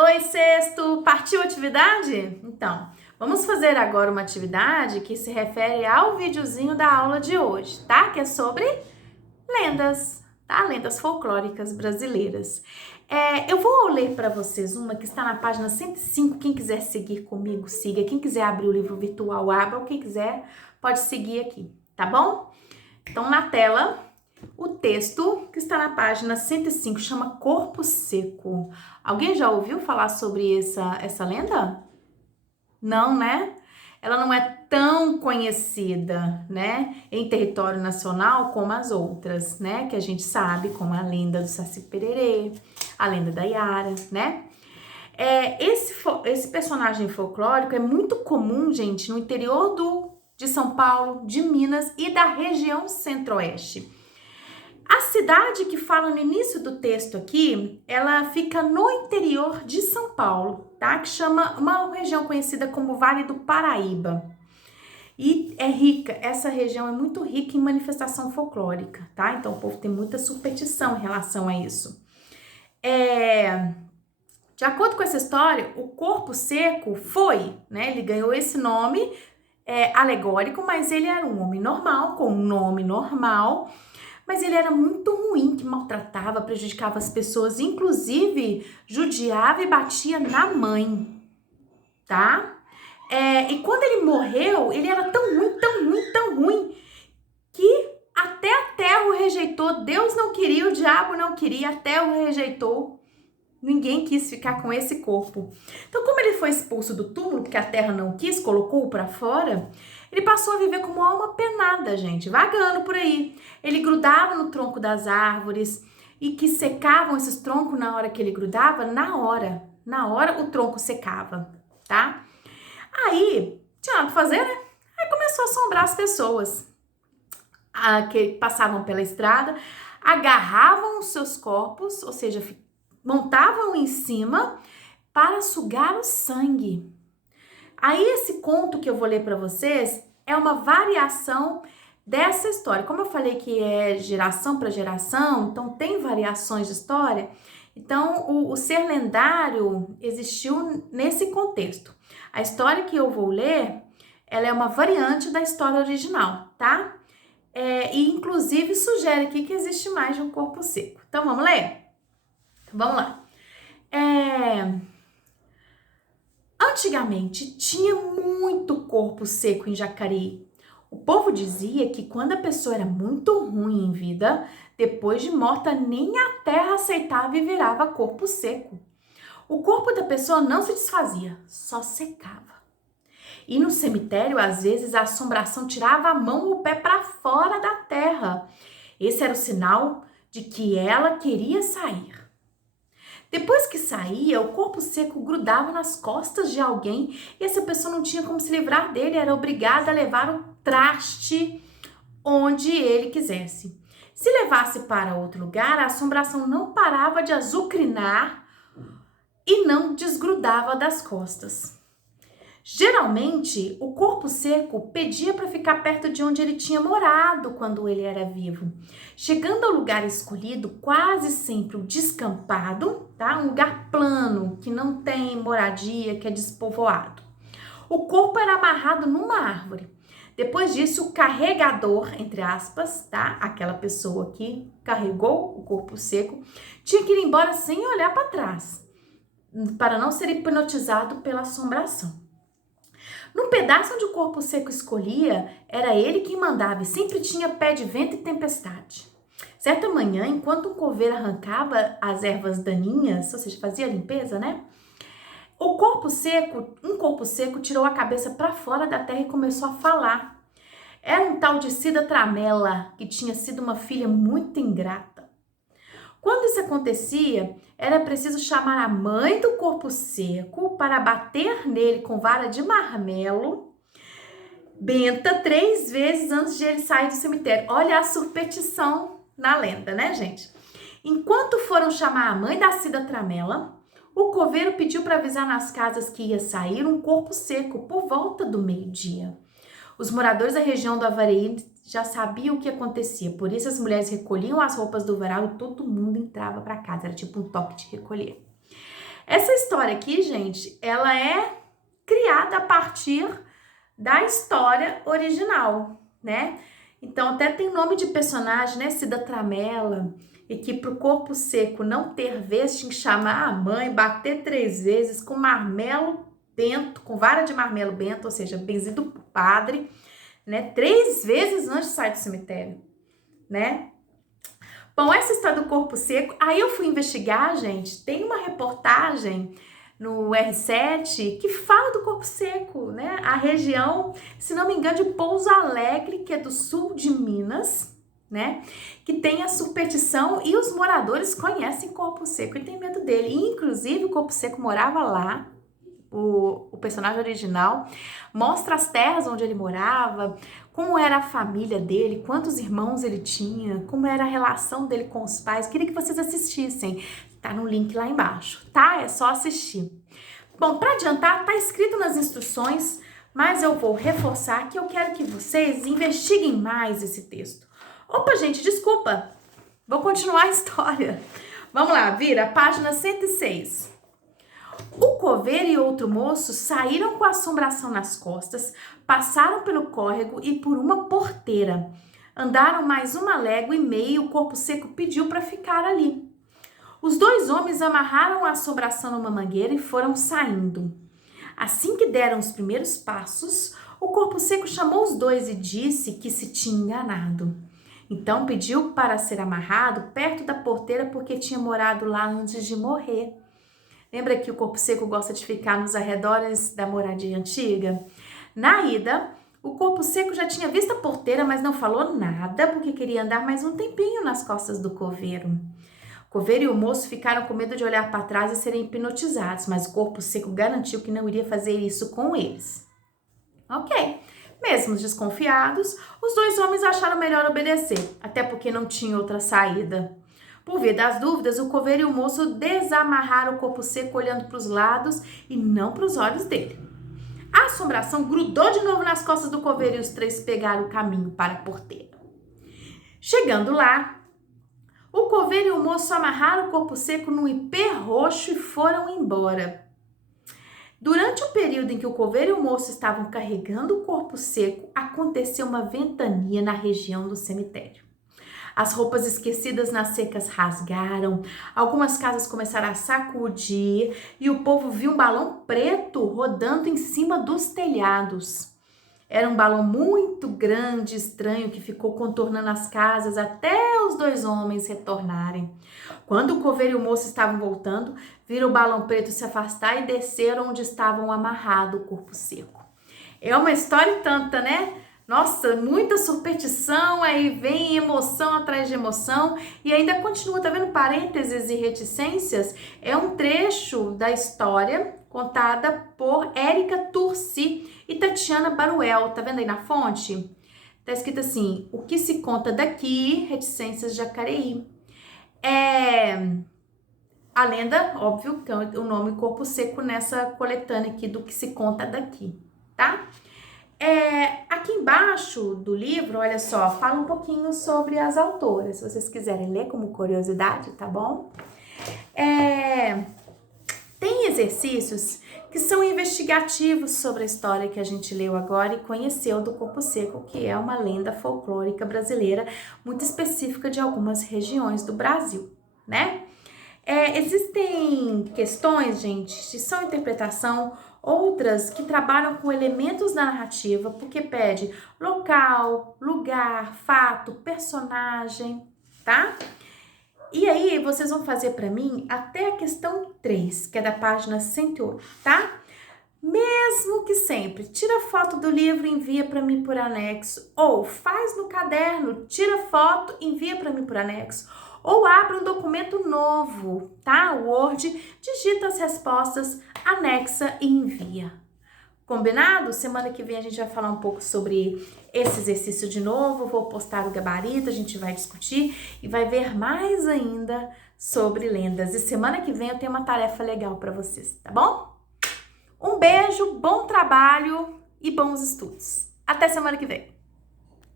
Oi, sexto! Partiu a atividade? Então, vamos fazer agora uma atividade que se refere ao videozinho da aula de hoje, tá? Que é sobre lendas, tá? Lendas folclóricas brasileiras. Eu vou ler para vocês uma que está na página 105. Quem quiser seguir comigo, siga. Quem quiser abrir o livro virtual, abra. Ou quem quiser, pode seguir aqui, tá bom? Então, na tela, o texto que está na página 105 chama Corpo Seco. Alguém já ouviu falar sobre essa lenda? Não, né? Ela não é tão conhecida, né, em território nacional como as outras, né, que a gente sabe, como a lenda do Saci Pererê, a lenda da Yara, né? Esse personagem folclórico é muito comum, gente, no interior de São Paulo, de Minas e da região centro-oeste. A cidade que fala no início do texto aqui, ela fica no interior de São Paulo, tá? Que chama uma região conhecida como Vale do Paraíba. E é rica, essa região é muito rica em manifestação folclórica, tá? Então o povo tem muita superstição em relação a isso. De acordo com essa história, o corpo seco foi, né? Ele ganhou esse nome alegórico, mas ele era um homem normal, com um nome normal. Mas ele era muito ruim, que maltratava, prejudicava as pessoas, inclusive judiava e batia na mãe, tá? E quando ele morreu, ele era tão ruim, tão ruim, tão ruim, que até a terra o rejeitou. Deus não queria, o diabo não queria, a terra o rejeitou. Ninguém quis ficar com esse corpo. Então, como ele foi expulso do túmulo, porque a terra não quis, colocou-o para fora, ele passou a viver como uma alma penada, gente, vagando por aí. Ele grudava no tronco das árvores e que secavam esses troncos na hora que ele grudava, na hora o tronco secava, tá? Aí, tinha nada pra fazer, né? Aí começou a assombrar as pessoas que passavam pela estrada, agarravam os seus corpos, ou seja, montavam em cima para sugar o sangue. Aí esse conto que eu vou ler para vocês é uma variação dessa história. Como eu falei que é geração para geração, então tem variações de história. Então o ser lendário existiu nesse contexto. A história que eu vou ler, ela é uma variante da história original, tá? E inclusive sugere aqui que existe mais de um corpo seco. Então vamos ler? Vamos lá. Antigamente tinha muito corpo seco em Jacareí. O povo dizia que quando a pessoa era muito ruim em vida, depois de morta nem a terra aceitava e virava corpo seco. O corpo da pessoa não se desfazia, só secava. E no cemitério, às vezes, a assombração tirava a mão ou o pé para fora da terra. Esse era o sinal de que ela queria sair. Depois que saía, o corpo seco grudava nas costas de alguém e essa pessoa não tinha como se livrar dele, era obrigada a levar o traste onde ele quisesse. Se levasse para outro lugar, a assombração não parava de azucrinar e não desgrudava das costas. Geralmente, o corpo seco pedia para ficar perto de onde ele tinha morado quando ele era vivo. Chegando ao lugar escolhido, quase sempre o descampado, tá? Um lugar plano, que não tem moradia, que é despovoado. O corpo era amarrado numa árvore. Depois disso, o carregador, entre aspas, tá? Aquela pessoa que carregou o corpo seco, tinha que ir embora sem olhar para trás, para não ser hipnotizado pela assombração. No pedaço onde o corpo seco escolhia, era ele quem mandava e sempre tinha pé de vento e tempestade. Certa manhã, enquanto um coveiro arrancava as ervas daninhas, ou seja, fazia a limpeza, né? Um corpo seco tirou a cabeça para fora da terra e começou a falar. Era um tal de Cida Tramela, que tinha sido uma filha muito ingrata. Quando isso acontecia, era preciso chamar a mãe do corpo seco para bater nele com vara de marmelo benta 3 vezes antes de ele sair do cemitério. Olha a superstição na lenda, né, gente? Enquanto foram chamar a mãe da Cida Tramela, o coveiro pediu para avisar nas casas que ia sair um corpo seco por volta do meio-dia. Os moradores da região do Avareí já sabiam o que acontecia, por isso as mulheres recolhiam as roupas do varal e todo mundo entrava para casa, era tipo um toque de recolher. Essa história aqui, gente, ela é criada a partir da história original, né? Então, até tem nome de personagem, né? Cida Tramela, e que pro corpo seco não ter vez, tinha que chamar a mãe, bater 3 vezes com marmelo bento, com vara de marmelo bento, ou seja, benzido por padre, né? 3 vezes antes de sair do cemitério, né? Bom, essa história do corpo seco, aí eu fui investigar, gente, tem uma reportagem no R7 que fala do corpo seco, né? A região, se não me engano, de Pouso Alegre, que é do sul de Minas, né? Que tem a superstição e os moradores conhecem corpo seco e tem medo dele. Inclusive, o corpo seco morava lá. O personagem original mostra as terras onde ele morava, como era a família dele, quantos irmãos ele tinha, como era a relação dele com os pais. Queria que vocês assistissem, tá no link lá embaixo, tá? É só assistir. Bom, para adiantar, tá escrito nas instruções, mas eu vou reforçar que eu quero que vocês investiguem mais esse texto. Opa, gente, desculpa, vou continuar a história. Vamos lá, vira a página 106. O coveiro e outro moço saíram com a assombração nas costas, passaram pelo córrego e por uma porteira. Andaram mais 1,5 légue e o corpo seco pediu para ficar ali. Os 2 homens amarraram a assombração numa mangueira e foram saindo. Assim que deram os primeiros passos, o corpo seco chamou os 2 e disse que se tinha enganado. Então pediu para ser amarrado perto da porteira porque tinha morado lá antes de morrer. Lembra que o corpo seco gosta de ficar nos arredores da moradia antiga? Na ida, o corpo seco já tinha visto a porteira, mas não falou nada porque queria andar mais um tempinho nas costas do coveiro. O coveiro e o moço ficaram com medo de olhar para trás e serem hipnotizados, mas o corpo seco garantiu que não iria fazer isso com eles. Ok. Mesmo desconfiados, os 2 homens acharam melhor obedecer, até porque não tinha outra saída. Por via das dúvidas, o coveiro e o moço desamarraram o corpo seco olhando para os lados e não para os olhos dele. A assombração grudou de novo nas costas do coveiro e os 3 pegaram o caminho para a porteira. Chegando lá, o coveiro e o moço amarraram o corpo seco num ipê roxo e foram embora. Durante o período em que o coveiro e o moço estavam carregando o corpo seco, aconteceu uma ventania na região do cemitério. As roupas esquecidas nas secas rasgaram, algumas casas começaram a sacudir e o povo viu um balão preto rodando em cima dos telhados. Era um balão muito grande, estranho, que ficou contornando as casas até os 2 homens retornarem. Quando o coveiro e o moço estavam voltando, viram o balão preto se afastar e desceram onde estavam amarrado o corpo seco. É uma história e tanta, né? Nossa, muita superstição, aí vem emoção atrás de emoção e ainda continua, tá vendo? Parênteses e reticências é um trecho da história contada por Érica Turci e Tatiana Baruel, tá vendo aí na fonte? Tá escrito assim, o que se conta daqui, reticências Jacareí. A lenda, óbvio, que é o nome Corpo Seco nessa coletânea aqui do que se conta daqui, tá? Aqui embaixo do livro, olha só, fala um pouquinho sobre as autoras, se vocês quiserem ler como curiosidade, tá bom? Tem exercícios que são investigativos sobre a história que a gente leu agora e conheceu do Corpo Seco, que é uma lenda folclórica brasileira muito específica de algumas regiões do Brasil, né? Existem questões, gente, de só interpretação, outras que trabalham com elementos da narrativa, porque pede local, lugar, fato, personagem, tá? E aí, vocês vão fazer para mim até a questão 3, que é da página 108, tá? Mesmo que sempre, tira foto do livro e envia para mim por anexo, ou faz no caderno, tira foto e envia para mim por anexo, ou abre um documento novo, tá? Word, digita as respostas, anexa e envia. Combinado? Semana que vem a gente vai falar um pouco sobre esse exercício de novo, vou postar o gabarito, a gente vai discutir e vai ver mais ainda sobre lendas. E semana que vem eu tenho uma tarefa legal para vocês, tá bom? Um beijo, bom trabalho e bons estudos. Até semana que vem!